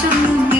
生命。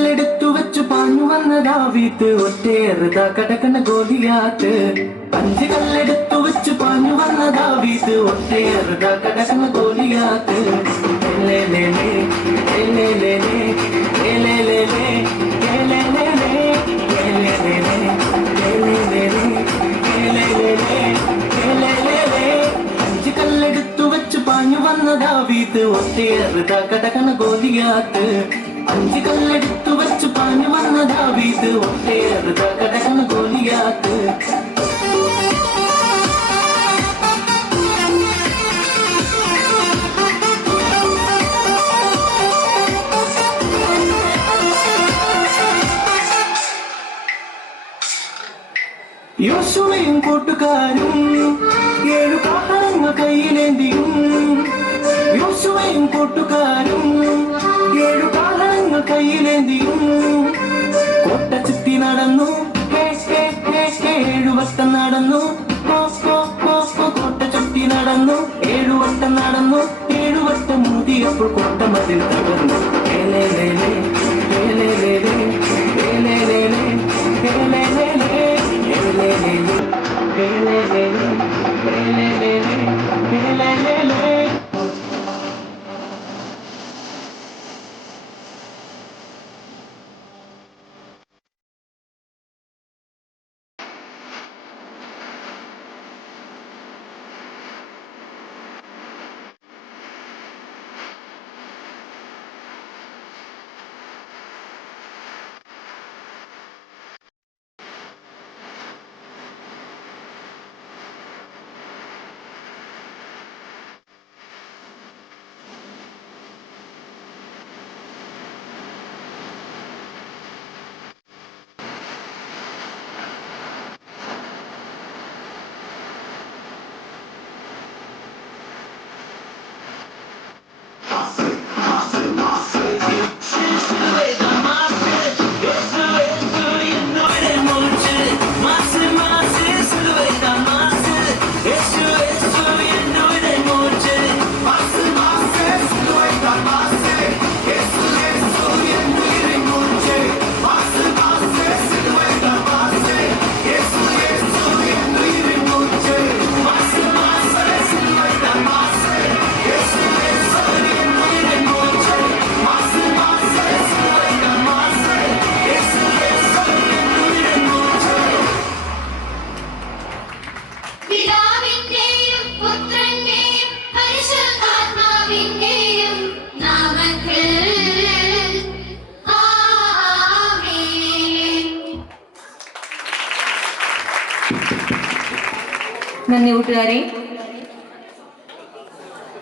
കല്ലെടുത്തു വെച്ചു പാഞ്ഞു വന്ന ദാവീത്ത് ഒറ്റേറുതാ കടക്കണ ഗോലിയാത്ത് അഞ്ച് കല്ലെടുത്തു വെച്ചു പാഞ്ഞു വന്ന ദാവീത്ത് ഒറ്റേറുതാ കടക്കണ ഗോലിയാത്ത് അഞ്ച് കല്ലെടുത്തു വെച്ചു കടക്കണ ഗോലിയാത്ത് അഞ്ച് വെച്ച് പാഞ്ഞു വന്ന കടകണ ഗോലിയാത്ത് യോശുവയും കൂട്ടുകാരും ഏഴു കാഹളങ്ങൾ കയ്യിലേന്തിയും. യോശുവയും കൂട്ടുകാരും ഏഴു കാഹളങ്ങൾ ನನ್ನ ಕೈಲೇಂದಿಯೂ ಕೊಟ್ಟ ಚಿತ್ತಿ ನಾಡನ್ನು ఏడువట్ట నాడను కోట్ట చుట్టి నాడను ఏడువట్ట నాడను ఏడువట్ట ముందు అప్పుడు కోట్ట మధ్య తగను ఏలే रहे हैं